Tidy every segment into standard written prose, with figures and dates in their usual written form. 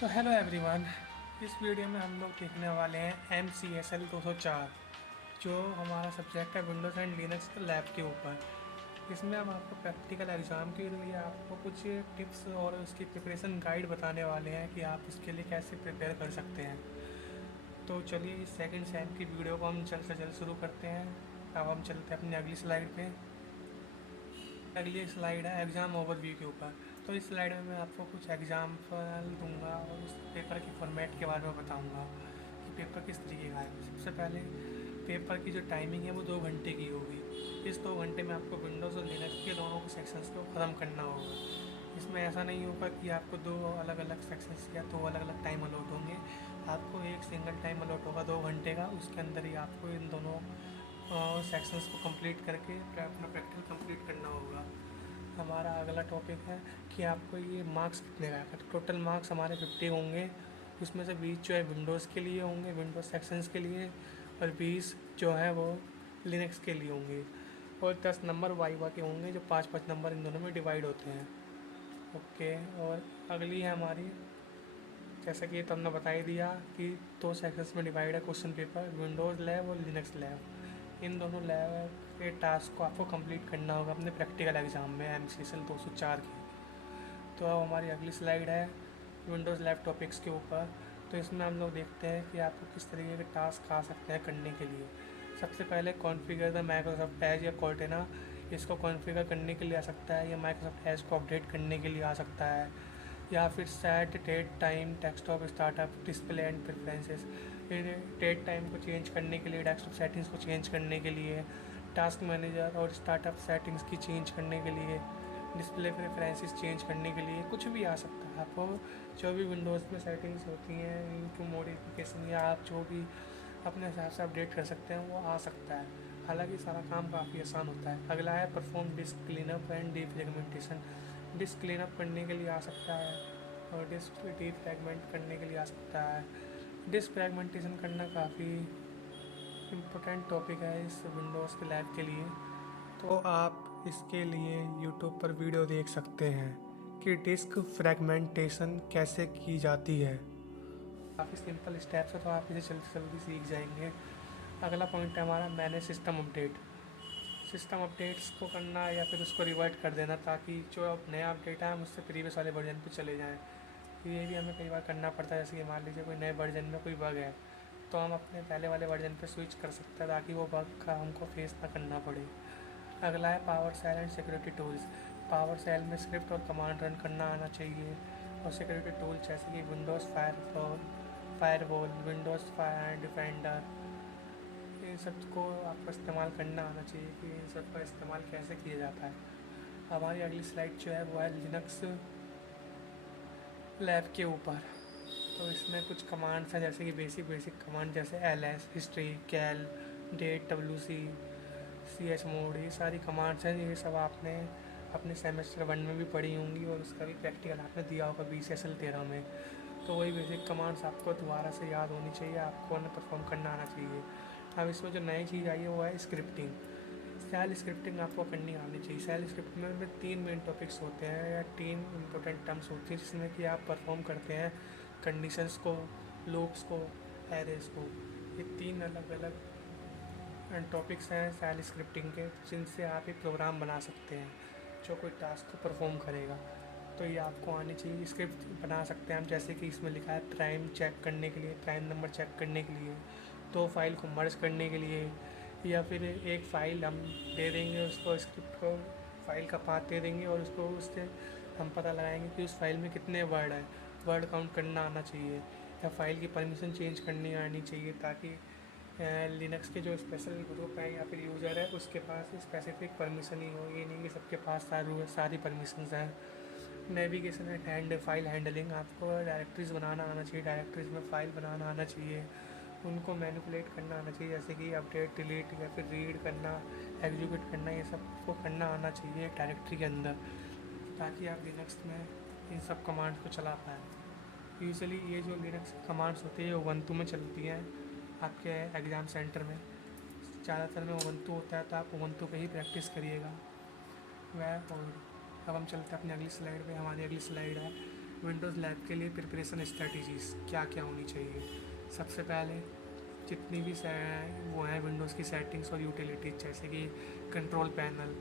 तो hello everyone. इस video में हम लोग देखने वाले हैं MCSL 204 जो हमारा सब्जेक्ट है विंडोज़ एंड लिनक्स लैब के ऊपर। इसमें हम आपको प्रैक्टिकल एग्ज़ाम के लिए आपको कुछ टिप्स और उसकी प्रिपरेशन गाइड बताने वाले हैं कि आप इसके लिए कैसे प्रिपेयर कर सकते हैं। तो चलिए इस सेकंड सेम की वीडियो को हम जल्द से जल्द शुरू करते हैं। अब हम चलते हैं अपनी अगली स्लाइड पे। अगली स्लाइड है एग्ज़ाम ओवरव्यू के ऊपर। तो इस स्लाइड में मैं आपको कुछ एग्जाम्पल दूंगा और उस पेपर की फॉर्मेट के बारे में बताऊंगा कि पेपर किस तरीके का है। सबसे पहले पेपर की जो टाइमिंग है वो 2 घंटे की होगी। इस 2 घंटे में आपको विंडोज़ और लिनक्स के दोनों के सेक्शंस को ख़त्म करना होगा। इसमें ऐसा नहीं होगा कि आपको दो अलग अलग सेक्शंस या दो अलग अलग टाइम अलॉट होंगे। आपको एक सिंगल टाइम अलॉट होगा 2 घंटे का, उसके अंदर ही आपको इन दोनों सेक्शंस को कंप्लीट करके अपना प्रैक्टिकल कंप्लीट करना होगा। हमारा अगला टॉपिक है कि आपको ये मार्क्स कितने का है। टोटल मार्क्स हमारे 50 होंगे। उसमें से 20 जो है विंडोज़ के लिए होंगे, विंडोज़ सेक्शंस के लिए, और 20 जो है वो लिनक्स के लिए होंगे। और 10 नंबर वाइवा के होंगे जो 5-5 नंबर इन दोनों में डिवाइड होते हैं। ओके। और अगली है हमारी, जैसा कि तो हमने बता ही दिया कि दो सेक्शंस में डिवाइड है क्वेश्चन पेपर, विंडोज़ लैब और लिनक्स लैब। इन दोनों लैब के टास्क को आपको कंप्लीट करना होगा अपने प्रैक्टिकल एग्ज़ाम में MCSL 204 की। तो अब हमारी अगली स्लाइड है विंडोज़ लैब टॉपिक्स के ऊपर। तो इसमें हम लोग देखते हैं कि आपको किस तरीके के टास्क आ सकते हैं करने के लिए। सबसे पहले कॉन्फ़िगर द माइक्रोसॉफ्ट एज या कॉर्टेना। इसको कॉन्फ़िगर करने के लिए आ सकता है, या माइक्रोसॉफ्ट एज को अपडेट करने के लिए आ सकता है, या फिर set date time desktop startup display and preferences. Date time को चेंज करने के लिए, डेस्कटॉप सेटिंग्स को चेंज करने के लिए, टास्क मैनेजर और स्टार्टअप सेटिंग्स की चेंज करने के लिए, डिस्प्ले प्रेफरेंसेस चेंज करने के लिए, कुछ भी आ सकता है। आपको जो भी विंडोज़ में सेटिंग्स होती हैं इनकी मॉडिफिकेशन या आप जो भी अपने हिसाब से अपडेट कर सकते हैं वो आ सकता है। हालांकि सारा काम काफ़ी आसान होता है। अगला है perform disk cleanup and defragmentation. Disk cleanup करने के लिए आ सकता है और डिस्क डीफ्रेगमेंट करने के लिए आ सकता है। डिस्क फ्रेगमेंटेशन करना काफ़ी इम्पोर्टेंट टॉपिक है इस विंडोज़ के लैब के लिए। तो आप इसके लिए यूट्यूब पर वीडियो देख सकते हैं कि डिस्क फ्रेगमेंटेशन कैसे की जाती है। काफ़ी सिंपल स्टेप्स है, तो आप इसे जल्दी जल्दी सीख जाएंगे। अगला पॉइंट है हमारा manage system update. System updates को करना या फिर उसको रिवर्ट कर देना ताकि जो अब नया अपडेट है हम उससे प्रीवियस वाले वर्जन पे चले जाएं। ये भी हमें कई बार करना पड़ता है, जैसे कि मान लीजिए कोई नए वर्जन में कोई बग है तो हम अपने पहले वाले वर्जन पे स्विच कर सकते हैं ताकि वो बग का हमको फेस ना करना पड़े। अगला है power shell and security tools. Power shell में स्क्रिप्ट और कमांड रन करना आना चाहिए, और सिक्योरिटी टूल जैसे कि Windows firewall, Windows fire defender, इन सब को आपको इस्तेमाल करना आना चाहिए कि इन सब का इस्तेमाल कैसे किया जाता है। हमारी अगली स्लाइड जो है वो है लिनक्स लैब के ऊपर। तो इसमें कुछ कमांड्स हैं जैसे कि बेसिक बेसिक कमांड जैसे ls, हिस्ट्री, कैल, डेट, WC मोड, ये सारी कमांड्स हैं। ये सब आपने अपने सेमेस्टर 1 में भी पढ़ी होंगी और उसका भी प्रैक्टिकल आपने दिया होगा BCSL 13 में। तो वही बेसिक कमांड्स आपको दोबारा से याद होनी चाहिए, आपको उन्हें परफॉर्म करना आना चाहिए। अब इसमें जो नई चीज़ आई है वो है स्क्रिप्टिंग। सेल स्क्रिप्टिंग आपको करनी आनी चाहिए। सेल स्क्रिप्ट में 3 मेन टॉपिक्स होते हैं या 3 इंपॉर्टेंट टर्म्स होती हैं जिसमें कि आप परफॉर्म करते हैं कंडीशंस को, लूप्स को, एरेज को। ये 3 अलग अलग टॉपिक्स हैं सेल स्क्रिप्टिंग के जिनसे आप एक प्रोग्राम बना सकते हैं जो कोई टास्क को परफॉर्म करेगा। तो ये आपको आनी चाहिए। स्क्रिप्ट बना सकते हैं हम, जैसे कि इसमें लिखा है प्राइम चेक करने के लिए, प्राइम नंबर चेक करने के लिए, दो फाइल को मर्ज करने के लिए, या फिर एक फ़ाइल हम दे देंगे उसको, स्क्रिप्ट को फाइल का पाथ दे देंगे और उसको उससे हम पता लगाएंगे कि उस फाइल में कितने वर्ड है, वर्ड काउंट करना आना चाहिए, या फाइल की परमिशन चेंज करनी आनी चाहिए ताकि लिनक्स के जो स्पेशल ग्रुप है या फिर यूज़र है उसके पास स्पेसिफिक परमिशन ही हो। ये नहीं कि सबके पास सारी परमिशंस हैं। नेविगेशन एंड फाइल हैंडलिंग, आपको डायरेक्टरीज बनाना आना चाहिए, डायरेक्टरीज में फ़ाइल बनाना आना चाहिए, उनको मैनिपुलेट करना आना चाहिए, जैसे कि अपडेट, डिलीट या फिर रीड करना, एग्जीक्यूट करना, ये सब को करना आना चाहिए डायरेक्टरी के अंदर ताकि आप लिनक्स में इन सब कमांड्स को चला पाएँ। यूजुअली ये जो लिनक्स कमांड्स होती है वो उबंटू में चलती हैं आपके एग्ज़ाम सेंटर में। ज़्यादातर में उबंटू होता है तो आप उबंटू पे ही प्रैक्टिस करिएगा। वह और अब हम चलते हैं अपनी अगली स्लाइड पे। हमारी अगली स्लाइड है विंडोज़ लैब के लिए प्रिपरेशन स्ट्रेटजीज़ क्या क्या होनी चाहिए। सबसे पहले जितनी भी वो हैं विंडोज़ की सेटिंग्स और यूटिलिटीज, जैसे कि control panel,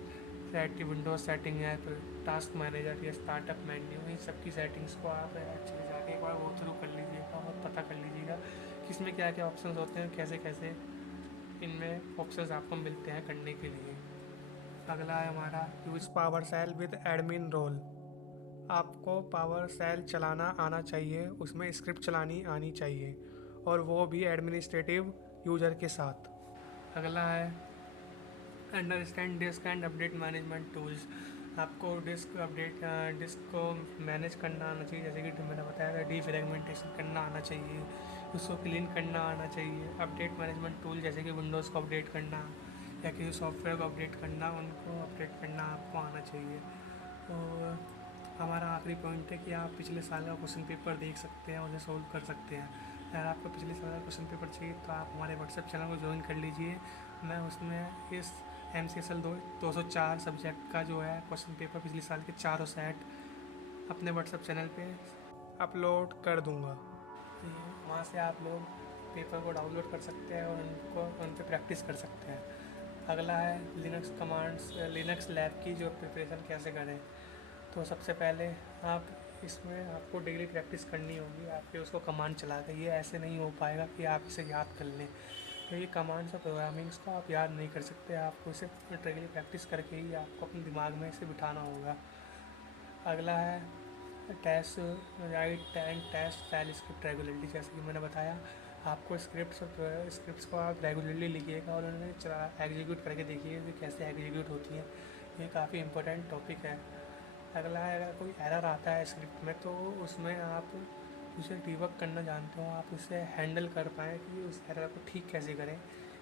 Windows setting app, task manager या स्टार्टअप मेन्यू, इन सब की सेटिंग्स को आप अच्छे से जाके एक बार वो थ्रू कर लीजिएगा और पता कर लीजिएगा कि इसमें क्या क्या ऑप्शंस होते हैं, कैसे कैसे इनमें ऑप्शंस आपको मिलते हैं करने के लिए। अगला है हमारा use power shell with admin role. आपको पावर सेल चलाना आना चाहिए, उसमें स्क्रिप्ट चलानी आनी चाहिए, और वो भी एडमिनिस्ट्रेटिव यूज़र के साथ। अगला है understand disk and update management tools. आपको डिस्क को मैनेज करना आना चाहिए, जैसे कि मैंने बताया था, डीफ्रेगमेंटेशन करना आना चाहिए, उसको क्लीन करना आना चाहिए। अपडेट मैनेजमेंट टूल जैसे कि विंडोज़ को अपडेट करना या किसी सॉफ्टवेयर को अपडेट करना, उनको अपडेट करना आपको आना चाहिए। और हमारा आखिरी पॉइंट है कि आप पिछले साल का क्वेश्चन पेपर देख सकते हैं, उसे सोल्व कर सकते हैं। अगर आपको पिछले साल का क्वेश्चन पेपर चाहिए तो आप हमारे व्हाट्सएप चैनल को ज्वाइन कर लीजिए। मैं उसमें इस MCSL 204 सब्जेक्ट का जो है क्वेश्चन पेपर पिछले साल के चारों सेट अपने व्हाट्सएप चैनल पे अपलोड कर दूंगा। वहाँ से आप लोग पेपर को डाउनलोड कर सकते हैं और उन पर प्रैक्टिस कर सकते हैं। अगला है लिनक्स लैब की जो प्रिपरेशन कैसे करें। तो सबसे पहले आप इसमें आपको डेली प्रैक्टिस करनी होगी। आपके उसको कमांड चला के, ये ऐसे नहीं हो पाएगा कि आप इसे याद कर लें, क्योंकि कमांड्स और प्रोग्रामिंग्स को आप याद नहीं कर सकते। आपको इसे डेली प्रैक्टिस करके ही आपको अपने दिमाग में इसे बिठाना होगा। अगला है test write and test file script regularly. जैसे कि मैंने बताया, आपको स्क्रिप्ट्स को आप रेगुलरली लिखिएगा और उन्हें एग्जीक्यूट करके देखिए कि कैसे एग्जीक्यूट होती हैं। ये काफ़ी इंपॉर्टेंट टॉपिक है। अगला है, अगर कोई एरर आता है स्क्रिप्ट में तो उसमें आप उसे डिबग करना जानते हो, आप उसे हैंडल कर पाएँ कि उस एरर को ठीक कैसे करें,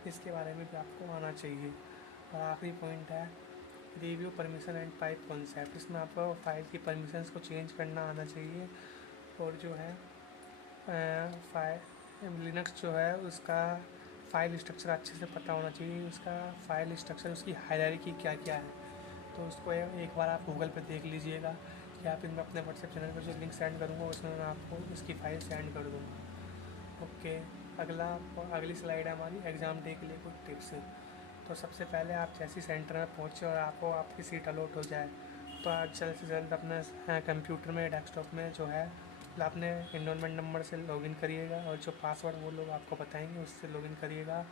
इसके बारे में भी आपको आना चाहिए। और आखिरी पॉइंट है review permission and pipe concept. इसमें आपको फाइल की परमिशंस को चेंज करना आना चाहिए, और जो है लिनक्स जो है उसका फ़ाइल स्ट्रक्चर अच्छे से पता होना चाहिए। उसका फ़ाइल स्ट्रक्चर, उसकी हायरार्की क्या क्या है, तो उसको एक बार आप गूगल पे देख लीजिएगा कि आप इनमें अपने व्हाट्सएप चैनल पर जो लिंक सेंड करूँगा उसमें मैं आपको इसकी फ़ाइल सेंड कर दूँगा। ओके, अगली स्लाइड है हमारी एग्ज़ाम डे के लिए कुछ टिप्स। तो सबसे पहले आप जैसे सेंटर में पहुँचे और आपको आपकी सीट अलॉट हो जाए तो आप जल्द से जल्द अपने कंप्यूटर में, डेस्कटॉप में जो है अपने इनरोलमेंट नंबर से लॉगिन करिएगा, और जो पासवर्ड वो लोग आपको बताएंगे उससे लॉगिन करिएगा,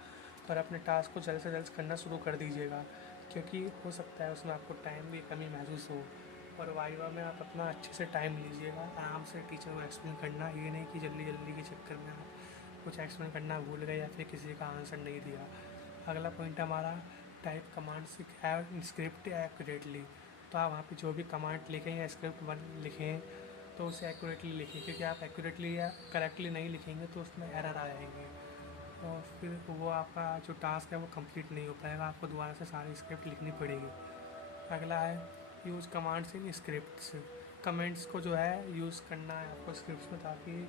और अपने टास्क को जल्द से जल्द करना शुरू कर दीजिएगा, क्योंकि हो सकता है उसमें आपको टाइम की कमी महसूस हो। और वाइवा में आप अपना अच्छे से टाइम लीजिएगा, आराम से टीचर को एक्सप्लेन करना, ये नहीं कि जल्दी जल्दी के चक्कर में आप कुछ एक्सप्लेन करना भूल गए या फिर किसी का आंसर नहीं दिया। अगला पॉइंट है हमारा टाइप कमांड स्क्रिप्ट एक्यूरेटली। तो आप वहाँ पे जो भी कमांड लिखें या स्क्रिप्ट लिखें तो उसे एक्यूरेटली लिखें, क्योंकि आप एक्यूरेटली या करेक्टली नहीं लिखेंगे तो उसमें एरर आ जाएंगे और फिर वो आपका जो टास्क है वो कंप्लीट नहीं हो पाएगा, आपको दोबारा से सारी स्क्रिप्ट लिखनी पड़ेगी। अगला है use commands in scripts. Comments को जो है यूज़ करना है आपको स्क्रिप्ट्स में, ताकि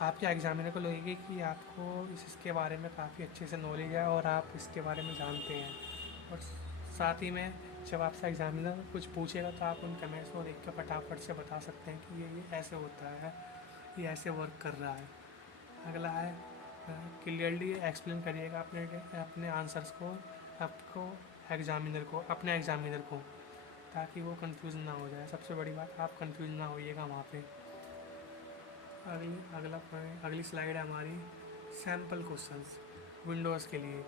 आपके एग्जामिनर को लगेगी कि आपको इसके बारे में काफ़ी अच्छे से नॉलेज है और आप इसके बारे में जानते हैं। और साथ ही में जब आपसे एग्जामिनर कुछ पूछेगा तो आप उन कमेंट्स को देख कर फटाफट से बता सकते हैं कि ये ऐसे होता है, ये ऐसे वर्क कर रहा है। अगला है क्लियरली एक्सप्लेन करिएगा अपने आंसर्स को अपने एग्जामिनर को, ताकि वो कंफ्यूज ना हो जाए। सबसे बड़ी बात, आप कंफ्यूज ना होइएगा वहाँ पे। अगली स्लाइड है हमारी सैम्पल क्वेश्चंस विंडोज़ के लिए।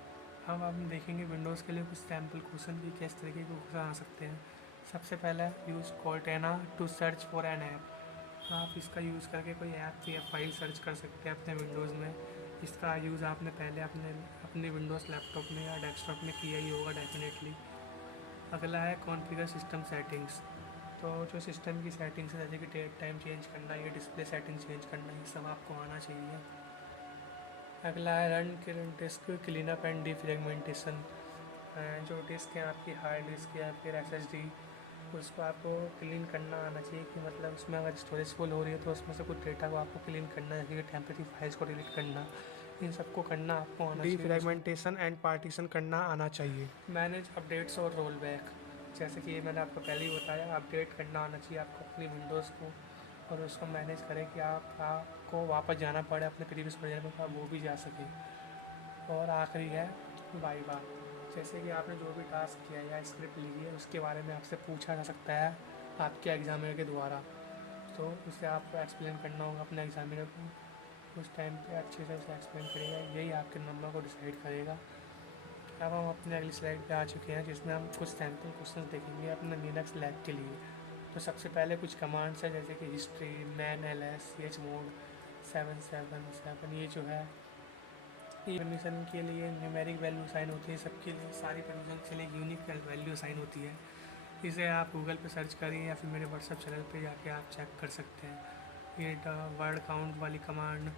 हम देखेंगे विंडोज़ के लिए कुछ सैम्पल क्वेश्चन की किस तरीके के क्वेश्चन आ सकते हैं। सबसे पहला use Cortana to search for an app. आप इसका यूज़ करके कोई ऐप या फाइल सर्च कर सकते हैं अपने विंडोज़ में। इसका यूज़ आपने पहले अपने विंडोज़ लैपटॉप में या डेस्कटॉप में किया ही होगा डेफिनेटली। अगला है कॉन्फ़िगर सिस्टम सेटिंग्स। तो जो सिस्टम की सेटिंग्स है, जैसे कि डेट टाइम चेंज करना या डिस्प्ले सेटिंग चेंज करना, ये सब आपको आना चाहिए। अगला है run disc cleanup and defragmentation. जो डिस्क है आपकी हार्ड डिस्क या फिर SSD, उसको आपको क्लीन करना आना चाहिए, कि मतलब उसमें अगर स्टोरेज फुल हो रही है तो उसमें से कुछ डेटा को आपको क्लीन करना है, जैसे कि टेम्परेरी फाइल्स को डिलीट करना, इन सबको करना आपको आना चाहिए। डिफ्रेगमेंटेशन एंड पार्टीशन करना आना चाहिए। मैनेज अपडेट्स और रोल बैक, जैसे कि मैंने आपको पहले ही बताया, अपडेट करना आना चाहिए आपको अपनी विंडोज़ को, और उसको मैनेज करें कि आपको वापस जाना पड़े अपने प्रीवियस वर्जन में, आप वो भी जा सकें। और आखिरी है वाइवा। जैसे कि आपने जो भी टास्क किया या स्क्रिप्ट ली है उसके बारे में आपसे पूछा जा सकता है आपके एग्ज़ामिनर के द्वारा, तो उसे आपको एक्सप्लेन करना होगा अपने एग्ज़ामिनर को। उस टाइम पे अच्छे से उसे एक्सप्लेन करेगा, यही आपके नंबर को डिसाइड करेगा। अब हम अपने अगली स्लाइड पे आ चुके हैं जिसमें हम कुछ सैम्पल क्वेश्चंस देखेंगे अपने लिनक्स लैब के लिए। तो सबसे पहले कुछ कमांड्स है जैसे कि हिस्ट्री, मैन ls, chmod 777, ये जो है ये परमिशन के लिए न्यूमेरिक वैल्यू असाइन होती है, सबके लिए सारी परमिशन के लिए यूनिक वैल्यू असाइन होती है। इसे आप गूगल पे सर्च करिए या फिर मेरे व्हाट्सएप चैनल पे जाके आप चेक कर सकते हैं। ये वर्ड काउंट वाली कमांड,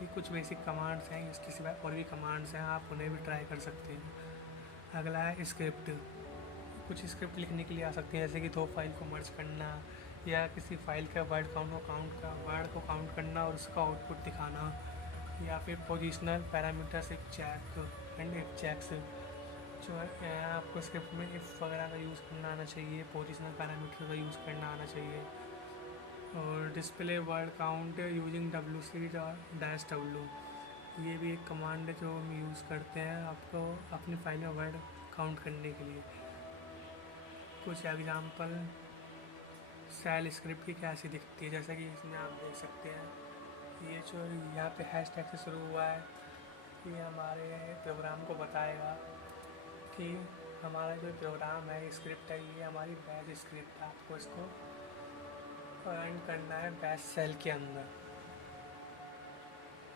ये कुछ बेसिक कमांड्स हैं, इसके सिवाय और भी कमांड्स हैं, आप उन्हें भी ट्राई कर सकते हैं। अगला है स्क्रिप्ट। कुछ स्क्रिप्ट लिखने के लिए आ सकती है जैसे कि दो फाइल को मर्ज करना, या किसी फाइल का वर्ड को काउंट करना और उसका आउटपुट दिखाना, या फिर पोजिशनल पैरामीटर से चेक एंड इफ चेक्स। जो है आपको स्क्रिप्ट में इफ़ वगैरह का यूज़ करना आना चाहिए, पोजिशनल पैरामीटर का यूज़ करना आना चाहिए। और display word count using wc-w, ये भी एक कमांड है जो हम यूज़ करते हैं आपको अपनी फाइल में वर्ड काउंट करने के लिए। कुछ एग्जांपल सेल स्क्रिप्ट की कैसी दिखती है, जैसा कि इसमें आप देख सकते हैं। ये जो यहाँ पे हैशटैग से शुरू हुआ है, ये हमारे प्रोग्राम को बताएगा कि हमारा जो प्रोग्राम है स्क्रिप्ट है, ये हमारी बैच स्क्रिप्ट है, आपको इसको रन करना है बैच सेल के अंदर।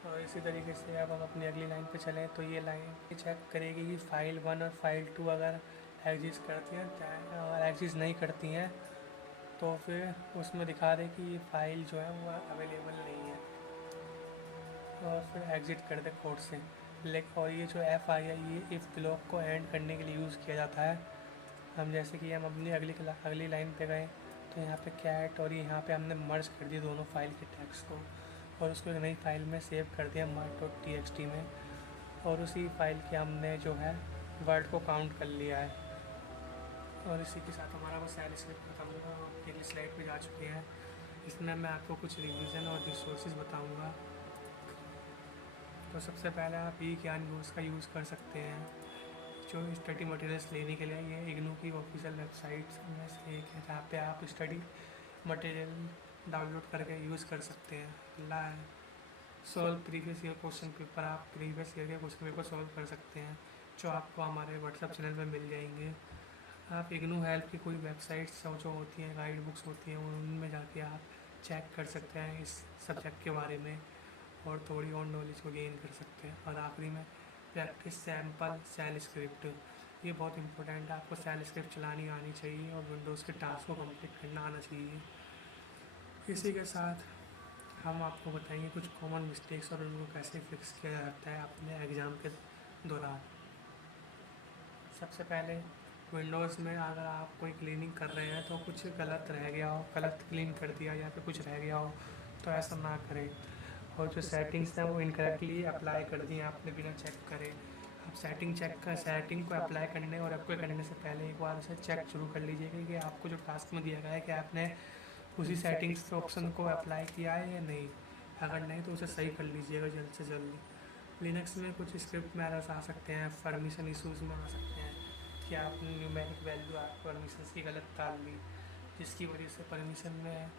और इसी तरीके से अब हम अपनी अगली लाइन पे चलें तो ये लाइन चेक करेगी कि फ़ाइल 1 और फ़ाइल 2 अगर एग्जिस्ट करती हैं, अगर एग्जिस्ट नहीं करती हैं तो फिर उसमें दिखा दे कि ये फ़ाइल जो है वो अवेलेबल नहीं है, और फिर एग्ज़िट कर दे कोड से। और ये जो एफ आई है ये इफ़ ब्लॉक को एंड करने के लिए यूज़ किया जाता है। हम जैसे कि हम अपनी अगली लाइन पे गए तो यहाँ पे कैट, और यहाँ पे हमने मर्ज कर दिए दोनों फाइल के टैग्स को और उसको एक नई फाइल में सेव कर दिया mark.txt में, और उसी फाइल के हमने जो है वर्ड को काउंट कर लिया है। और इसी के साथ हमारा वो सेल स्क्रिप्ट खत्म हुआ और अगली स्लाइड पे जा चुके हैं। इसमें मैं आपको कुछ रिवीजन और रिसोर्सेज बताऊंगा। तो सबसे पहले आप ई ज्ञान यूज़ का यूज़ कर सकते हैं जो स्टडी मटेरियल्स लेने के लिए। ये इग्नू की ऑफिशियल वेबसाइट्स में से एक है जहाँ पे आप स्टडी मटेरियल डाउनलोड करके यूज़ कर सकते हैं। अगला है solve previous year question paper. आप प्रीवियस ईयर के क्वेश्चन पेपर सॉल्व कर सकते हैं जो आपको हमारे व्हाट्सएप चैनल पर मिल जाएंगे। आप इग्नू हेल्प की कोई वेबसाइट्स जो होती हैं, गाइड बुक्स होती हैं, उनमें जाके आप चेक कर सकते हैं इस सब्जेक्ट के बारे में और थोड़ी और नॉलेज को गेन कर सकते हैं। और आखिरी में प्रैक्टिस सैम्पल सेल स्क्रिप्ट, ये बहुत इंपॉर्टेंट है, आपको सेल स्क्रिप्ट चलानी आनी चाहिए और विंडोज़ के टास्क को कंप्लीट करना आना चाहिए। इसी के साथ हम आपको बताएंगे कुछ कॉमन मिस्टेक्स और उनको कैसे फिक्स किया जा सकता है अपने एग्ज़ाम के दौरान। सबसे पहले विंडोज़ में अगर आप कोई क्लीनिंग कर रहे हैं तो कुछ गलत रह गया हो, गलत क्लीन कर दिया या फिर कुछ रह गया हो तो ऐसा ना करें। और जो सेटिंग्स हैं वो इनकरेक्टली अप्लाई कर दी आपने बिना चेक करे। आप सेटिंग को अप्लाई करने और अप्लाई करने से पहले एक बार उसे चेक शुरू कर लीजिएगा कि आपको जो टास्क में दिया गया है कि आपने उसी सेटिंग्स ऑप्शन को अप्लाई किया है या नहीं। अगर नहीं तो उसे सही कर लीजिएगा जल्द से जल्द। लिनक्स में कुछ स्क्रिप्ट में एरर्स आ सकते हैं, परमिशन इशूज़ में आ सकते हैं कि आपने न्यूमेरिक वैल्यू आप परमिशन की गलत डाल ली, जिसकी वजह से परमिशन में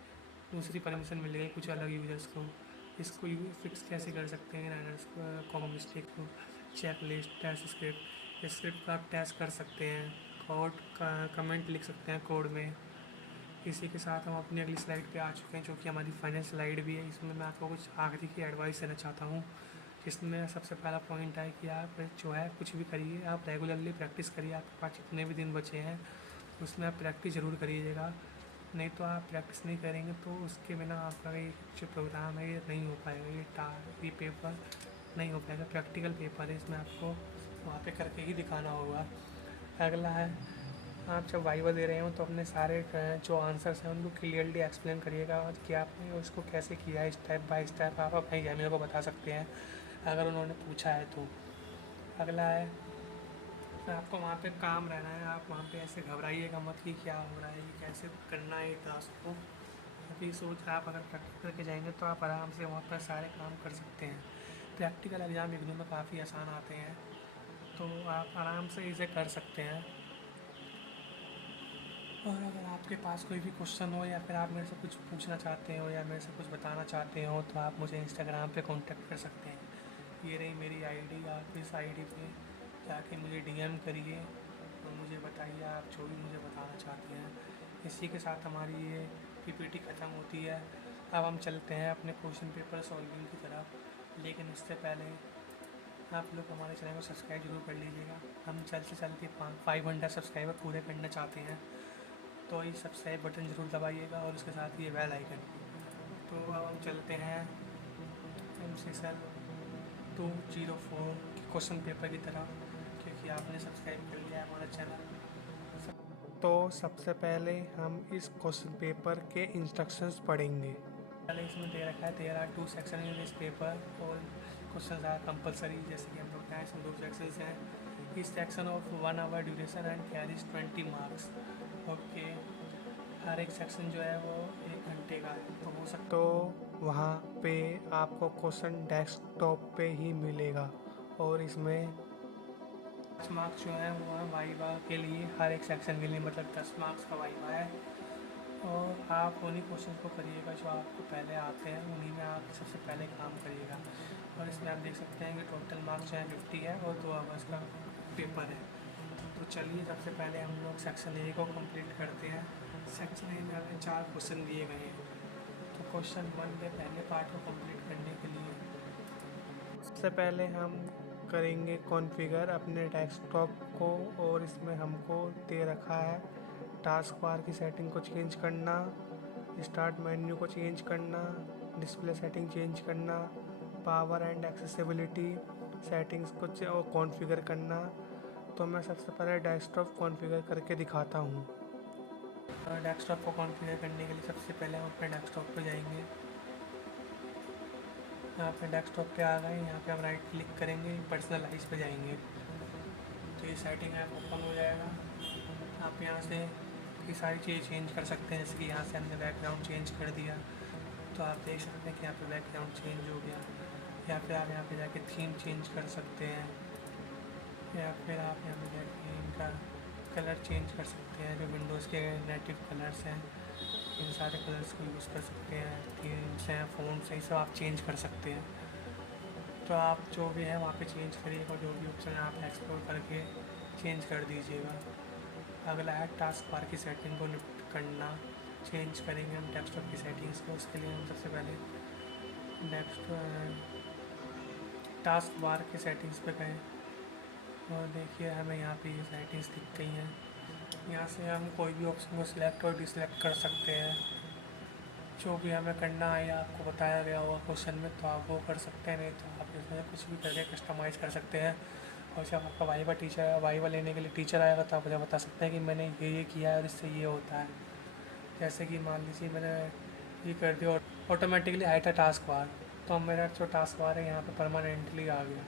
दूसरी परमिशन मिल गई कुछ अलग यूजर्स को। इसको फिक्स कैसे कर सकते हैं रनर्स कॉमन मिस्टेक को। चेक लिस्ट, टेस्ट स्क्रिप्ट का आप टेस्ट कर सकते हैं, कोड का कमेंट लिख सकते हैं कोड में। इसी के साथ हम अपनी अगली स्लाइड पे आ चुके हैं जो कि हमारी फाइनल स्लाइड भी है। इसमें मैं आपको कुछ आखिरी की एडवाइस देना चाहता हूँ, जिसमें सबसे पहला पॉइंट है कि आप जो है कुछ भी करिए, आप रेगुलरली प्रैक्टिस करिए। आपके पास जितने भी दिन बचे हैं उसमें आप प्रैक्टिस ज़रूर करिएगा, नहीं तो आप प्रैक्टिस नहीं करेंगे तो उसके बिना आपका ये जो प्रोग्राम है ये नहीं हो पाएगा, ये पेपर नहीं हो पाएगा। प्रैक्टिकल पेपर है, इसमें आपको वहाँ पे करके ही दिखाना होगा। अगला है आप जब वाइवा दे रहे हो तो अपने सारे जो आंसर्स हैं उनको क्लियरली एक्सप्लेन करिएगा कि आपने उसको कैसे किया है। स्टेप बाय स्टेप आप अपने एग्जामिनर को बता सकते हैं अगर उन्होंने पूछा है तो। अगला है आपको वहाँ पे काम रहना है, आप वहाँ पे ऐसे घबराइएगा मत कि क्या हो रहा है, कैसे करना है टास्क को। काफ़ी सोच आप अगर प्रैक्टिस करके जाएंगे तो आप आराम से वहाँ पर सारे काम कर सकते हैं। प्रैक्टिकल एग्ज़ाम इग्नू में काफ़ी आसान आते हैं, तो आप आराम से इसे कर सकते हैं। और अगर आपके पास कोई भी क्वेश्चन हो या फिर आप मेरे से कुछ पूछना चाहते हो या मेरे से कुछ बताना चाहते हो तो आप मुझे इंस्टाग्राम पे कांटेक्ट कर सकते हैं। ये रही मेरी आईडी, आप इस आईडी पे जाके मुझे डीएम करिए और मुझे बताइए आप जो भी मुझे बताना चाहते हैं। इसी के साथ हमारी ये पीपीटी ख़त्म होती है। अब हम चलते हैं अपने क्वेश्चन पेपर सॉल्विंग की तरफ, लेकिन इससे पहले आप लोग हमारे चैनल को सब्सक्राइब जरूर कर लीजिएगा। हम जल्द से जल्द 500 सब्सक्राइबर पूरे करना चाहते हैं, तो ये सब्सक्राइब बटन ज़रूर दबाइएगा और उसके साथ ये बेल आइकन। तो अब हम चलते हैं MCSL 204 के क्वेश्चन पेपर की तरफ, क्योंकि आपने सब्सक्राइब कर लिया है हमारा चैनल। तो सबसे पहले हम इस क्वेश्चन पेपर के इंस्ट्रक्शंस पढ़ेंगे। पहले इसमें दे रखा है there are 2 section in this paper और क्वेश्चन आर कंपलसरी, जैसे कि हम लोग हैं इसमें 2 सेक्शंस हैं। इस section of 1 hour duration and carries 20 marks. Okay, हर एक सेक्शन जो है वो 1 घंटे का है, तो हो सकता तो वहाँ पे आपको क्वेश्चन डेस्कटॉप पे ही मिलेगा और इसमें 5 मार्क्स जो है वो है वाइवा के लिए, हर एक सेक्शन के लिए, मतलब 10 मार्क्स का वाइवा है। और आप उन्हीं क्वेश्चन को करिएगा जो आपको पहले आते हैं, उन्हीं में आप सबसे पहले काम करिएगा। और इसमें आप देख सकते हैं कि टोटल मार्क्स जो है 50 है और 2 आवर्स का पेपर है। तो चलिए सबसे पहले हम लोग सेक्शन ए को कंप्लीट करते हैं। सेक्शन ए में हमें 4 क्वेश्चन दिए गए हैं। तो क्वेश्चन 1 के पहले पार्ट को कंप्लीट करने के लिए सबसे पहले हम करेंगे कॉन्फ़िगर अपने डेस्कटॉप को, और इसमें हमको दे रखा है टास्क बार की सेटिंग को चेंज करना, स्टार्ट मेन्यू को चेंज करना, डिस्प्ले सेटिंग चेंज करना, पावर एंड एक्सेसिबिलिटी सेटिंग्स को कॉन्फ़िगर करना। तो मैं सबसे पहले डेस्कटॉप कॉन्फ़िगर करके दिखाता हूँ। डेस्कटॉप को कॉन्फ़िगर करने के लिए सबसे पहले हम अपने डेस्कटॉप पे जाएंगे। यहाँ पे डेस्कटॉप पे आ गए, यहाँ पे हम राइट क्लिक करेंगे, पर्सनलाइज पे जाएंगे तो ये सेटिंग ऐप ओपन हो जाएगा। आप यहाँ से की सारी चीज़ें चेंज कर सकते हैं, जैसे कि यहाँ से हमने बैकग्राउंड चेंज कर दिया तो आप देख सकते हैं कि यहाँ पे बैकग्राउंड चेंज हो गया। या फिर आप यहाँ पे जाके थीम चेंज कर सकते हैं, या फिर आप यहाँ पे जाके इनका कलर चेंज कर सकते हैं। जो विंडोज़ के नेटिव कलर्स हैं इन सारे कलर्स को यूज़ कर सकते हैं। थीम्स हैं, फ़ॉन्ट्स हैं, सब आप चेंज कर सकते हैं। तो आप जो भी है वहाँ पे चेंज करिएगा, जो भी ऑप्शन है आप एक्सप्लोर करके चेंज कर दीजिएगा। अगला है टास्क बार की सेटिंग को करना, चेंज करेंगे हम डेस्कटॉप की सेटिंग्स को। उसके लिए हम सबसे पहले टास्क बार की सेटिंग्स पे गए और देखिए हमें यहाँ पे ये सेटिंग्स दिख गई हैं। यहाँ से हम कोई भी ऑप्शन को सिलेक्ट और डिसलेक्ट कर सकते हैं। जो भी हमें करना है या आपको बताया गया होगा क्वेश्चन में तो आप वो कर सकते हैं, नहीं तो आप इसमें कुछ भी करके कस्टमाइज़ कर सकते हैं। और जब आपका वाइवा लेने के लिए टीचर आएगा तो आप मुझे बता सकते हैं कि मैंने ये किया है और इससे ये होता है। जैसे कि मान लीजिए मैंने ये कर दिया ऑटोमेटिकली हाइड है टास्क बार, तो मेरा जो टास्क बार है यहाँ पे परमानेंटली आ गया।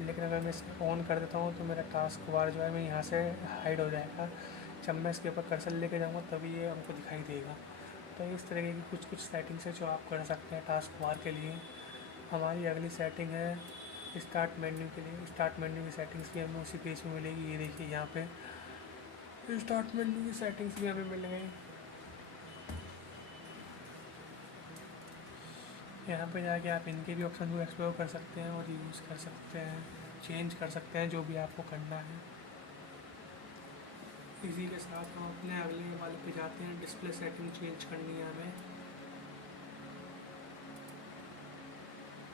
लेकिन अगर मैं इसको ऑन कर देता हूँ तो मेरा टास्क बार जो है मैं यहाँ से हाइड हो जाएगा। जब मैं इसके ऊपर कर्सर लेके जाऊँगा तभी ये हमको दिखाई देगा। तो इस तरह की कुछ सेटिंग्स है जो आप कर सकते हैं टास्क बार के लिए। हमारी अगली सेटिंग है स्टार्ट मेन्यू के लिए। स्टार्ट मेन्यू की सेटिंग्स भी हमें उसी पेज में मिलेगी। ये देखिए यहाँ पे स्टार्ट मेन्यू की सेटिंग्स भी हमें मिल गई। यहाँ पे जाके आप इनके भी ऑप्शन को एक्सप्लोर कर सकते हैं और यूज़ कर सकते हैं, चेंज कर सकते हैं जो भी आपको करना है। इसी के साथ हम अपने अगले वाले पे जाते हैं, डिस्प्ले सेटिंग चेंज करनी है हमें।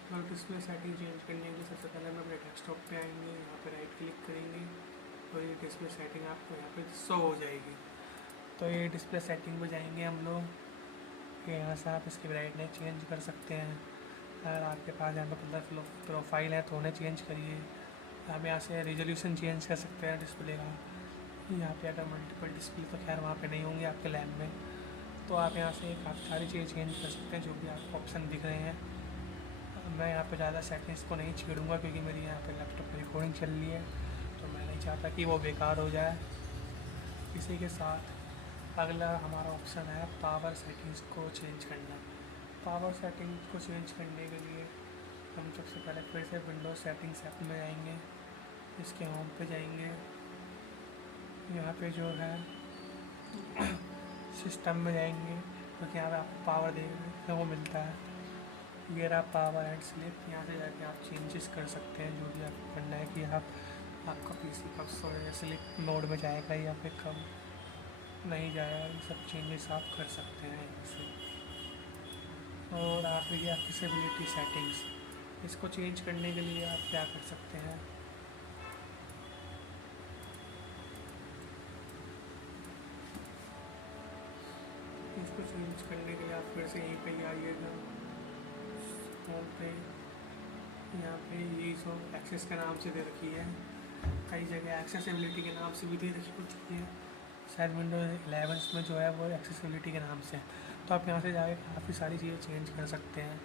और डिस्प्ले सेटिंग चेंज करने के लिए सबसे पहले हम अपने डेस्कटॉप पे आएंगे, यहाँ पे राइट क्लिक करेंगे और ये डिस्प्ले सेटिंग आपको यहाँ पे शो हो जाएगी। तो ये डिस्प्ले सेटिंग पे जाएंगे हम लोग। यहाँ से आप इसकी ब्राइटनेस चेंज कर सकते हैं। अगर आपके पास यहाँ पर कलर प्रोफाइल है तो उन्हें चेंज करिए। आप यहाँ से रेजोल्यूशन चेंज कर सकते हैं डिस्प्ले का। यहाँ पे अगर मल्टीपल डिस्प्ले तो खैर वहाँ पे नहीं होंगे आपके लैब में, तो आप यहाँ से काफ़ी सारी चीज़ें चेंज कर सकते हैं जो भी आपको ऑप्शन दिख रहे हैं। मैं यहाँ पे ज़्यादा सेटिंग्स को नहीं छेड़ूंगा क्योंकि मेरी यहाँ पे लैपटॉप पर रिकॉर्डिंग चल रही है, तो मैं नहीं चाहता कि वो बेकार हो जाए। इसी के साथ अगला हमारा ऑप्शन है पावर सेटिंग्स को चेंज करना। पावर सेटिंग्स को चेंज करने के लिए हम सबसे पहले फिर से विंडोज सेटिंग्स ऐप में जाएंगे, इसके होम पे जाएंगे। यहाँ पे जो है सिस्टम में जाएंगे, क्योंकि यहाँ पे आपको पावर देखने को मिलता है। ये रहा पावर एंड स्लिप। यहाँ से जाके आप चेंजेस कर सकते हैं जो भी आपको करना है, कि आपका पीसी कब स्लिप मोड में जाएगा या फिर कब नहीं जाएगा। ये सब चेंजेस आप कर सकते हैं यहाँ से। और आखिरी एक्सेसिबिलिटी सेटिंग्स, इसको चेंज करने के लिए आप क्या कर सकते हैं, इसको चेंज करने के लिए आप फिर से यहीं पे आइएगा होम पे। यहाँ पे ईज़ ऑफ एक्सेस के नाम से दे रखी है, कई जगह एक्सेसिबिलिटी के नाम से भी दे रखी हो चुकी है। शायद विंडोज 11 में जो है वो एक्सेसिबिलिटी के नाम से। तो आप यहाँ से जाके काफ़ी सारी चीज़ें चेंज कर सकते हैं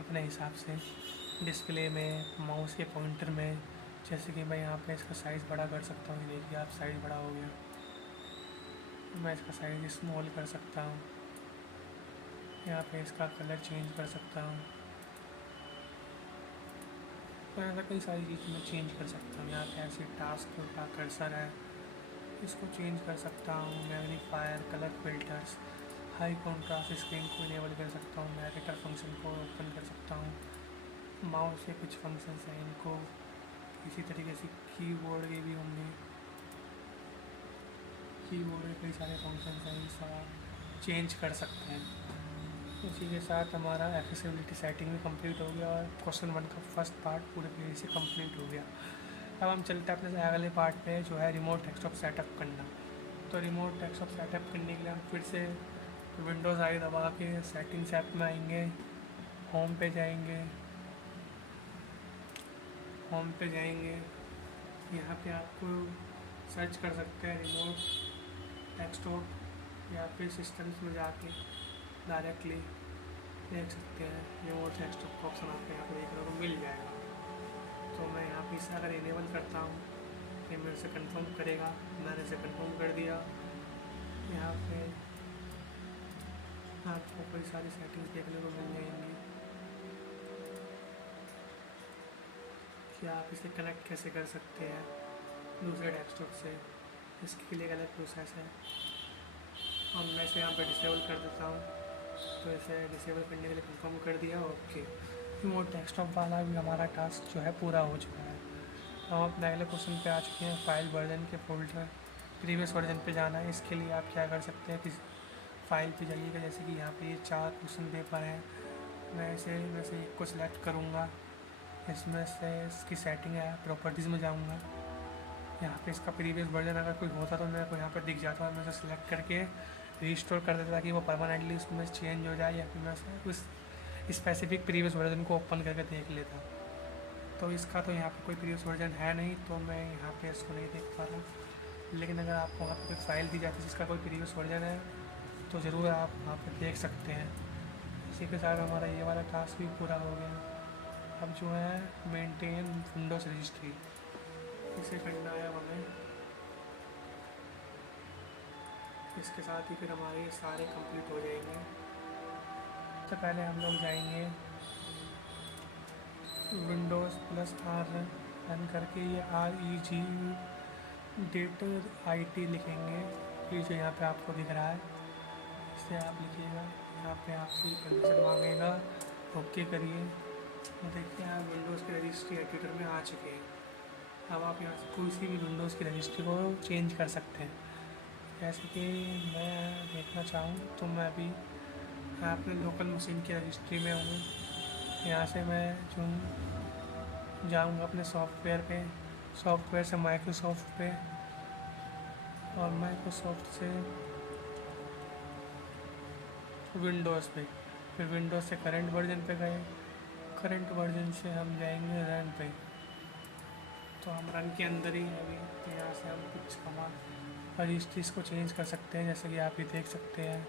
अपने हिसाब से। डिस्प्ले में, माउस के पॉइंटर में, जैसे कि मैं यहाँ पे इसका साइज़ बड़ा कर सकता हूँ। देखिए आप, साइज़ बड़ा हो गया। मैं इसका साइज़ स्मॉल कर सकता हूँ। यहाँ पे इसका कलर चेंज कर सकता हूँ। तो ऐसा कई सारी चीज़ मैं चेंज कर सकता हूँ। यहाँ पे ऐसे टास्क का कर्सर है, इसको चेंज कर सकता हूँ। Magnifier, colour filters, high contrast screen को इनेबल कर सकता हूँ। मैरिटर फंक्शन को ओपन कर सकता हूँ। माउस के कुछ फंक्शंस हैं, इनको इसी तरीके से कीबोर्ड के भी होंगे। कीबोर्ड के कई सारे फंक्शंस हैं, ये सब चेंज कर सकते हैं। इसी के साथ हमारा एक्सेसिबिलिटी सेटिंग भी कंप्लीट हो गया और क्वेश्चन 1 का फर्स्ट पार्ट पूरे तरीके से कंप्लीट हो गया। अब हम चलते हैं अपने अगले पार्ट पे, जो है रिमोट डेस्कटॉप सेटअप करना। तो रिमोट डेस्कटॉप सेटअप करने के लिए हम फिर से विंडोज़ आई दबा के सेटिंग्स ऐप में आएंगे, होम पे जाएंगे। होम पे जाएंगे, यहाँ पे आपको सर्च कर सकते हैं रिमोट डेस्कटॉप, या फिर सिस्टम्स में जाके डायरेक्टली देख सकते हैं रिमोट डेस्कटॉप का ऑप्शन आपको यहाँ पे देखने को मिल जाएगा। तो मैं यहाँ पे इसे अगर इनेबल करता हूँ, ये मेरे से कंफर्म करेगा। मैंने इसे कंफर्म कर दिया। यहाँ पे आपको कई सारी सेटिंग्स देखने को मिल जाएंगी कि आप इसे कनेक्ट कैसे कर सकते हैं दूसरे डेस्कटॉप से। इसके लिए एक अलग प्रोसेस है। और मैं इसे यहाँ पर डिसेबल कर देता हूँ। तो इसे डिसेबल करने के लिए कंफर्म कर दिया, ओके। रिमोट डेस्कटॉप वाला भी हमारा टास्क जो है पूरा हो चुका है। हम अपने अगले क्वेश्चन पे आ चुके हैं, फाइल वर्जन के फोल्डर प्रीवियस वर्जन पे जाना है। इसके लिए आप क्या कर सकते हैं, किस फाइल पे जाइएगा। जैसे कि यहाँ पे ये 4 क्वेश्चन पेपर हैं, मैं इसे वैसे एक को सिलेक्ट करूँगा। इसमें से इसकी सेटिंग है, प्रॉपर्टीज़ में जाऊँगा। यहाँ पे इसका प्रीवियस वर्जन अगर कोई होता तो मेरे को यहाँ पर दिख जाता, मैं उसे सिलेक्ट करके रीस्टोर कर देता ताकि वो परमानेंटली उसमें चेंज हो जाए, या फिर मैं उस स्पेसिफिक प्रीवियस वर्जन को ओपन करके देख लेता। तो इसका तो यहाँ पे कोई प्रीवियस वर्जन है नहीं, तो मैं यहाँ पे इसको नहीं देख पा रहा। लेकिन अगर आपको वहाँ पे फाइल दी जाती है जिसका कोई प्रीवियस वर्जन है, तो ज़रूर आप वहाँ पे देख सकते हैं। इसी के साथ हमारा ये वाला टास्क भी पूरा हो गया। अब जो है मेंटेन विंडोज़ रजिस्ट्री, इसे करना है हमें। इसके साथ ही फिर हमारे ये सारे कंप्लीट हो जाएंगे। तो पहले हम लोग जाएंगे विंडोज़ प्लस आर रन करके, ये REG डेट IT लिखेंगे, ये जो यहाँ पे आपको दिख रहा है, इसे आप लिखिएगा। यहाँ पे आपसे परमिशन मांगेगा, ओके करिए। देखिए आप विंडोज़ की रजिस्ट्री एडिटर में आ चुके हैं। अब आप यहाँ से कोई सी भी विंडोज़ की रजिस्ट्री को चेंज कर सकते हैं। जैसे कि मैं देखना चाहूँ तो मैं अभी अपने लोकल मशीन की रजिस्ट्री में हूँ। यहाँ से मैं जो जाऊँगा अपने सॉफ्टवेयर पे, सॉफ्टवेयर से माइक्रोसॉफ्ट पे, और माइक्रोसॉफ्ट से विंडोज़ पे, फिर विंडोज़ से करंट वर्जन पे गए, करंट वर्जन से हम जाएंगे रन पे। तो हम रन के अंदर ही अभी, तो यहाँ से हम कुछ रजिस्ट्रीज को चेंज कर सकते हैं। जैसे कि आप ये देख सकते हैं,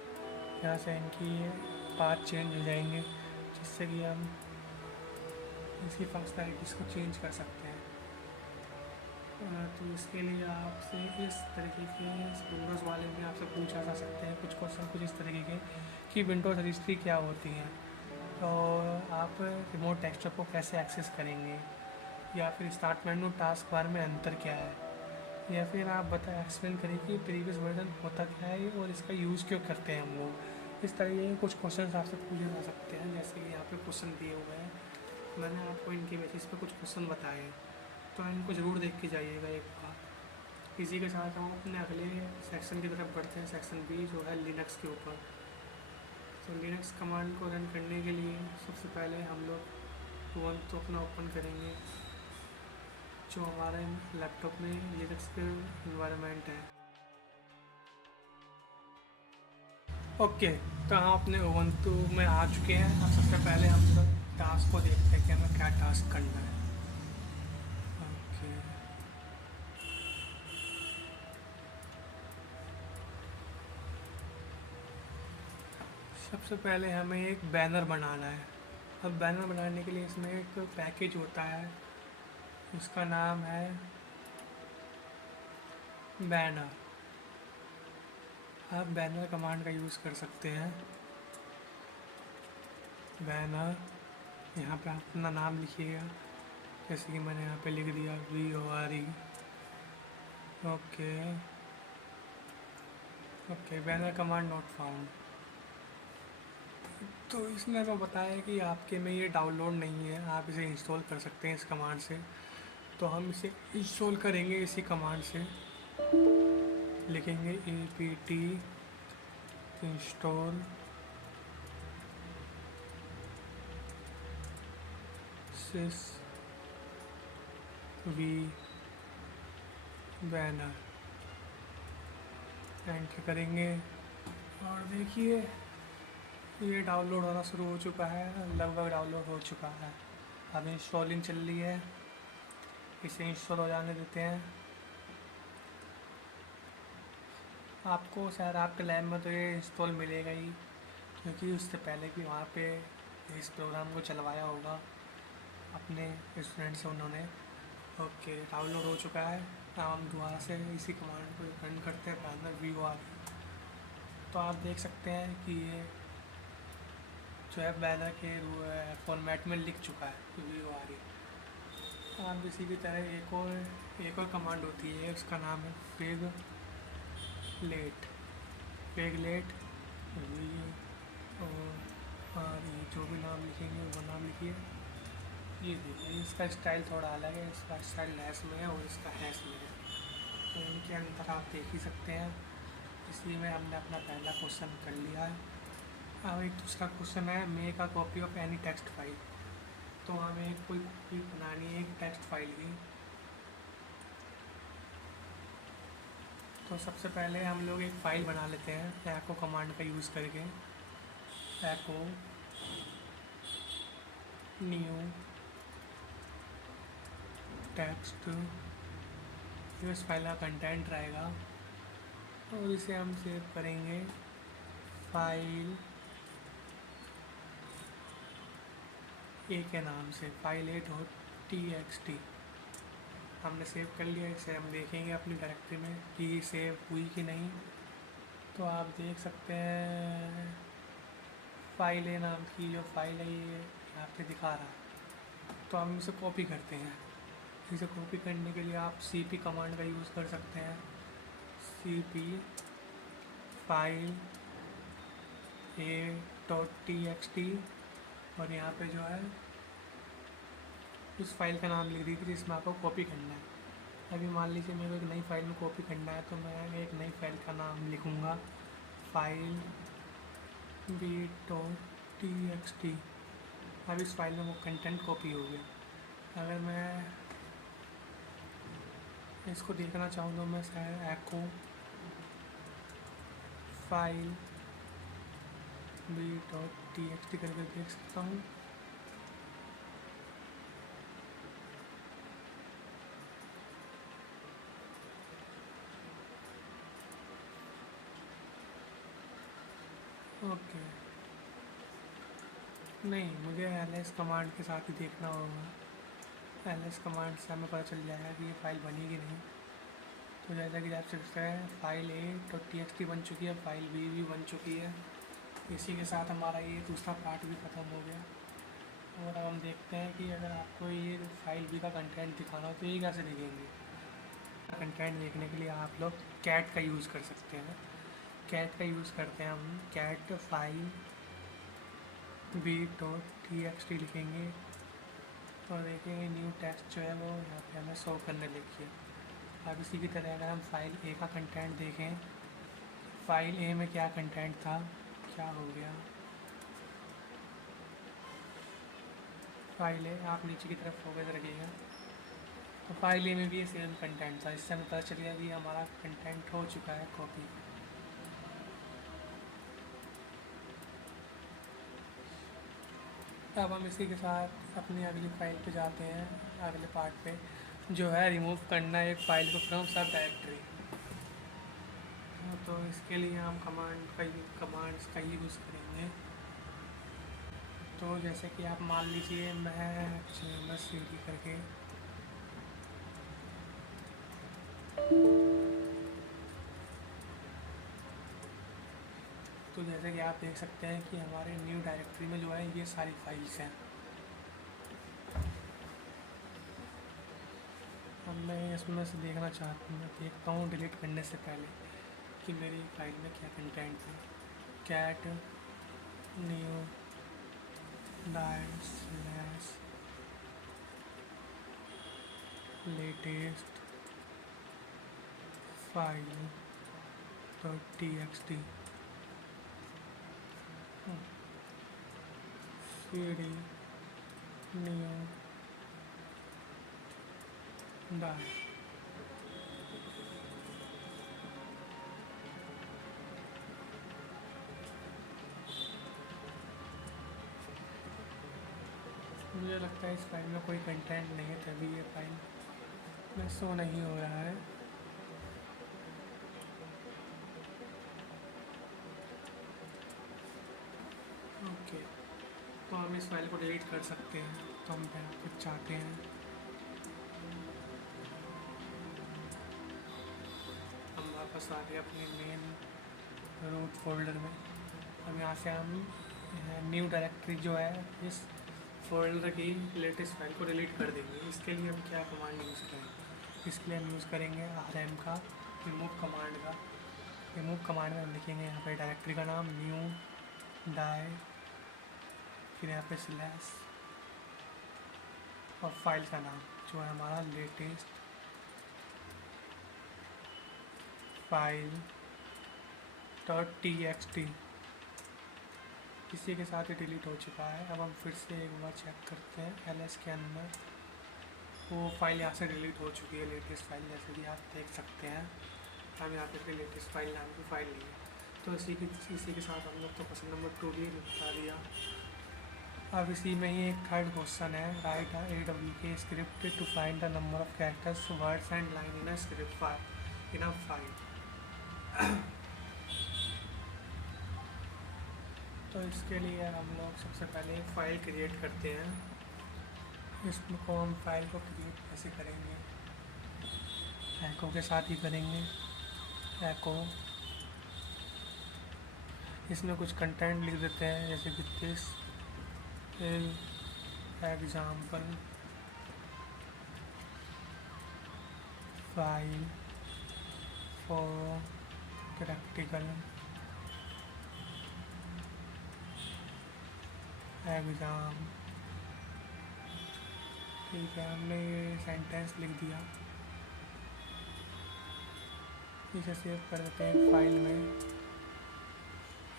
यहाँ से इनकी पाथ चेंज हो जाएंगे, जिससे कि हम इसी फंक्शनैलिटीज़ को चेंज कर सकते हैं। तो इसके लिए आपसे इस तरीके के विंडोज़ वाले में आपसे पूछा जा सकते हैं कुछ क्वेश्चन कुछ इस तरीके के कि विंडोज़ रजिस्ट्री क्या होती है और आप रिमोट डेस्कटॉप को कैसे एक्सेस करेंगे, या फिर स्टार्ट मेनू टास्क बार में अंतर क्या है, या फिर आप एक्सप्लेन करें कि प्रीवियस वर्जन होता क्या है और इसका यूज़ क्यों करते हैं हम लोग। इस तरीके के कुछ क्वेश्चन आपसे पूछे जा सकते हैं, जैसे कि यहाँ पे क्वेश्चन दिए हुए हैं, मैंने आपको इनके बेसिस पे कुछ क्वेश्चन बताए हैं, तो इनको ज़रूर देख के जाइएगा एक बार। इसी के साथ हम अपने अगले सेक्शन की तरफ बढ़ते हैं, सेक्शन बी जो है लिनक्स के ऊपर। तो लिनक्स कमांड को रन करने के लिए सबसे पहले हम लोग तो अपना ओपन करेंगे जो हमारे लैपटॉप में लिनक्स के इन्वायरमेंट है। ओके, तो हम अपने उबंटू में आ चुके हैं। अब सबसे पहले हम लोग टास्क को देखते हैं कि हमें क्या टास्क करना है। ओके, सबसे पहले हमें एक बैनर बनाना है। अब बैनर बनाने के लिए इसमें एक पैकेज होता है, उसका नाम है बैनर। आप बैनर कमांड का यूज़ कर सकते हैं। बैनर, यहाँ पे आप अपना नाम लिखिएगा, जैसे कि मैंने यहाँ पे लिख दिया VORE। Okay okay, banner command not found. तो इसने हमें बताया कि आपके में ये डाउनलोड नहीं है, आप इसे इंस्टॉल कर सकते हैं इस कमांड से। तो हम इसे इंस्टॉल करेंगे इसी कमांड से। लिखेंगे apt install sys v banner, enter करेंगे और देखिए ये डाउनलोड होना शुरू हो चुका है, लगभग डाउनलोड हो चुका है। अब इंस्टॉलिंग चल रही है, इसे इंस्टॉल हो जाने देते हैं। आपको शायद आपके लैब में तो ये इंस्टॉल मिलेगा ही, क्योंकि उससे पहले भी वहाँ पे इस प्रोग्राम को चलवाया होगा अपने स्टूडेंट से उन्होंने। ओके, डाउनलोड हो चुका है। अब हम दोबारा से इसी कमांड को रन करते हैं, बैनर VOR। तो आप देख सकते हैं कि ये जो है बैनर के फॉर्मेट में लिख चुका है VOR। अब इसी की तरह एक और कमांड होती है, उसका नाम है पेगलेट। पेगलेट VOR, जो भी नाम लिखेंगे वो नाम लिखिए। ये देखिए इसका स्टाइल थोड़ा अलग है, इसका स्टाइल लैस में है और इसका हैश में है, तो इनके अंदर आप देख ही सकते हैं। इसलिए में हमने अपना पहला क्वेश्चन कर लिया है। अब एक दूसरा क्वेश्चन है, make a copy of any text file. तो हमें कोई कॉपी बनानी है एक टेक्स्ट फाइल की। तो सबसे पहले हम लोग एक फ़ाइल बना लेते हैं एको कमांड का यूज़ करके। एको न्यू टेक्स्ट, इस फाइल का कंटेंट रहेगा और इसे हम सेव करेंगे फाइल ए के नाम से, file.txt। हमने सेव कर लिया, इसे हम देखेंगे अपनी डायरेक्टरी में कि सेव हुई कि नहीं। तो आप देख सकते हैं फाइल ए नाम की जो फाइल है ये यहाँ पे दिखा रहा है। तो हम इसे कॉपी करते हैं। इसे कॉपी करने के लिए आप cp कमांड का यूज़ कर सकते हैं। cp फाइल a.txt और यहाँ पे जो है उस फाइल का नाम लिख दीजिए जिसमें आपको कॉपी करना है। अभी मान लीजिए मेरे को एक नई फाइल में कॉपी करना है, तो मैं एक नई फाइल का नाम लिखूँगा फाइल b.txt। अब इस फाइल में वो कंटेंट कॉपी हो गया। अगर मैं इसको देखना चाहूँ तो मैं शायद एको फाइल b.txt करके देख सकता हूँ। ओके, नहीं, मुझे ls कमांड के साथ ही देखना होगा। ls कमांड से हमें पता चल जाएगा कि ये फाइल बनी कि नहीं। तो जैसा कि आप देख सकते हैं फाइल a.txt बन चुकी है, फाइल b भी बन चुकी है। इसी के साथ हमारा ये दूसरा पार्ट भी ख़त्म हो गया। और अब हम देखते हैं कि अगर आपको ये फाइल बी का कंटेंट दिखाना हो तो ये कैसे दिखेंगे। कंटेंट देखने के लिए आप लोग कैट का यूज़ कर सकते हैं। कैट का यूज़ करते हैं हम, कैट फाइल b.txt लिखेंगे और देखेंगे न्यू टेक्स्ट जो है वो यहाँ पे हमें शो करने लगी है। अब इसी की तरह अगर हम फाइल ए का कंटेंट देखें, फाइल ए में क्या कंटेंट था, क्या हो गया। फाइल ए आप नीचे की तरफ फोकस रखिएगा, तो फाइल ए में भी ये सेम कंटेंट था। इससे हमें पता चल गया कि हमारा कंटेंट हो चुका है कॉपी। अब हम इसी के साथ अपनी अगली फाइल पे जाते हैं, अगले पार्ट पे जो है रिमूव करना एक फ़ाइल को फ्रॉम सब डायरेक्टरी। तो इसके लिए हम कमांड्स का यूज़ करेंगे। तो जैसे कि आप मान लीजिए मैं cd करके तो जैसे कि आप देख सकते हैं कि हमारे न्यू डायरेक्टरी में जो है ये सारी फाइल्स हैं। अब मैं इसमें से देखता हूँ डिलीट करने से पहले कि मेरी फाइल में क्या कंटेंट है। Cat new directory latest file .txt cd new dir. मुझे लगता है इस फाइल में कोई कंटेंट नहीं है, तभी ये फाइल में शो नहीं हो रहा है। ओके, तो हम इस फाइल को डिलीट कर सकते हैं। तो हम कुछ चाहते हैं, हम वापस आ गए अपने मेन रूट फोल्डर में। अब यहाँ से हम न्यू डायरेक्टरी जो है इस फोल्डर की लेटेस्ट फाइल को डिलीट कर देंगे। इसके लिए हम क्या कमांड यूज़ करेंगे, इसके लिए हम यूज़ करेंगे rm का रिमूव कमांड का। रिमूव कमांड में हम लिखेंगे यहाँ पे डायरेक्टरी का नाम न्यू डाई, फिर यहाँ पे स्लैश और फाइल का नाम जो है हमारा लेटेस्ट फाइल .txt। इसी के साथ ही डिलीट हो चुका है। अब हम फिर से एक बार चेक करते हैं ls के अंदर, वो फाइल यहाँ से डिलीट हो चुकी है, लेटेस्ट फाइल, जैसे कि आप देख सकते हैं। हम यहाँ पे लेटेस्ट फाइल नाम की फाइल ली है। तो इसी के साथ हम लोग तो क्वेश्चन नंबर 2 भी निपटा दिया। अब इसी में ही एक थर्ड क्वेश्चन है, write AWK script to find the number of characters words and line in a script file in a file. तो इसके लिए हम लोग सबसे पहले एक फ़ाइल क्रिएट करते हैं। इसको हम फाइल को क्रिएट कैसे करेंगे, एको के साथ ही करेंगे। एको इसमें कुछ कंटेंट लिख देते हैं, जैसे कि this example file for practical exam. ठीक है, हमने ये सेंटेंस लिख दिया। इसे सेव कर देते हैं फाइल में।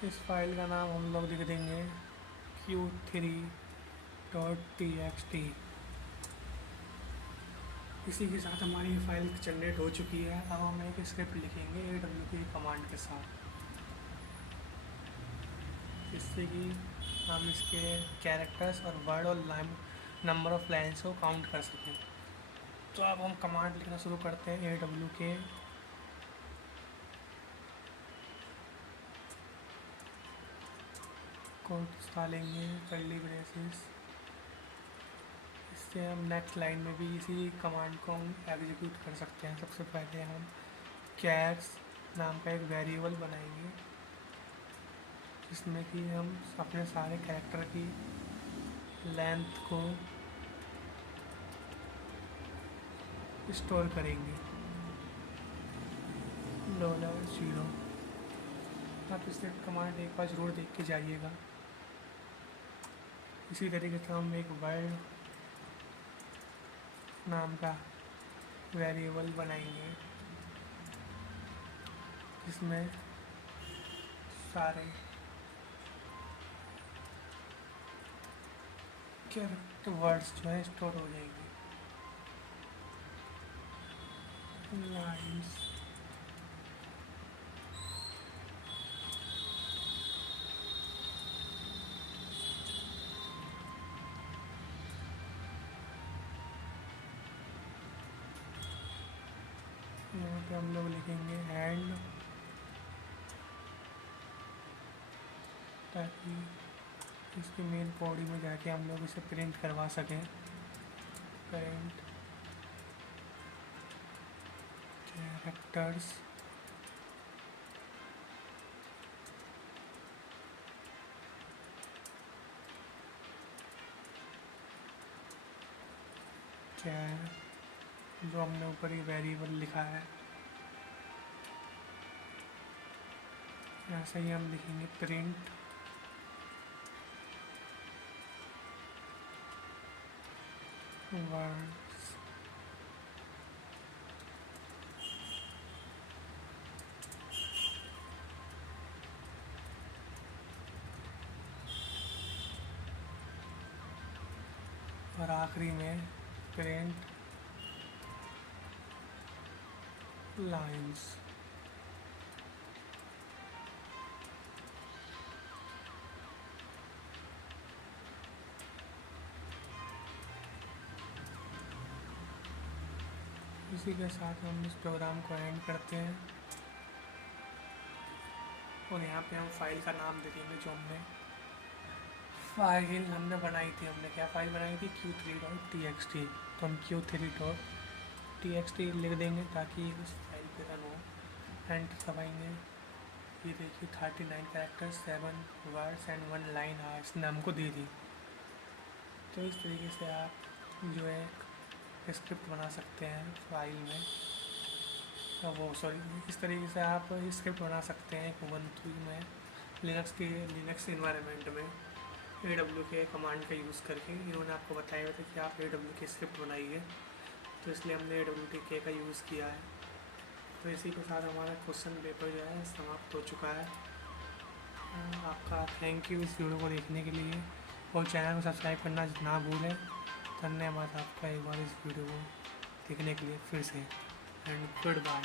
इस फाइल का नाम हम लोग लिख देंगे q3.txt। इसी के साथ हमारी फाइल जनरेट हो चुकी है। अब हम एक स्क्रिप्ट लिखेंगे AWK कमांड के साथ, जिससे कि हम इसके कैरेक्टर्स और वर्ड और नंबर ऑफ लाइन्स को काउंट कर सकें। तो अब हम कमांड लिखना शुरू करते हैं AWK कोट्स डालेंगे, कर्ली ब्रेसेस, इससे हम नेक्स्ट लाइन में भी इसी कमांड को हम एग्जीक्यूट कर सकते हैं। सबसे पहले हम कैट्स नाम का एक वेरिएबल बनाएंगे जिसमें कि हम अपने सारे कैरेक्टर की लेंथ को स्टोर करेंगे। $0 आप इस कमांड एक बार ज़रूर देख के जाइएगा। इसी तरीके से हम एक वर्ड नाम का वेरिएबल बनाएंगे जिसमें सारे कैरेक्टर वर्ड्स जो है स्टोर हो जाएंगे। लाइन्स यहाँ पे हम लोग लिखेंगे एंड, ताकि इसके मेन बॉडी में जाके हम लोग इसे प्रिंट करवा सकें। प्रिंट कैरेक्टर्स जो हमने ऊपर ये वेरिएबल लिखा है ऐसे ही हम लिखेंगे प्रिंट वर्ड्स। और आखिरी में प्रिंट लाइन्स। इसी के साथ हम इस प्रोग्राम को एंड करते हैं और यहाँ पे हम फाइल का नाम दे देंगे। जो फाइल हमने बनाई थी, हमने क्या फाइल बनाई थी, q3.txt। तो हम q3.txt लिख देंगे ताकि उस फाइल पे रन हो। एंटर दबाएंगे। ये देखिए 39 कैरेक्टर्स 7 वर्ड्स एंड 1 लाइन इसने हमको दे दी। तो इस तरीके से आप जो है स्क्रिप्ट बना सकते हैं फाइल में। इस तरीके से आप स्क्रिप्ट बना सकते हैं उबंटू में लिनक्स इन्वायरमेंट में AWK कमांड का यूज़ करके। इन्होंने आपको बताया था कि आप AWK स्क्रिप्ट बनाइए, तो इसलिए हमने AWK का यूज़ किया है। तो इसी के साथ हमारा क्वेश्चन पेपर जो है समाप्त हो चुका है। आपका थैंक यू इस वीडियो को देखने के लिए, और चैनल को सब्सक्राइब करना ना भूलें। धन्यवाद आपका एक बार इस वीडियो को देखने के लिए फिर से, एंड गुड बाय।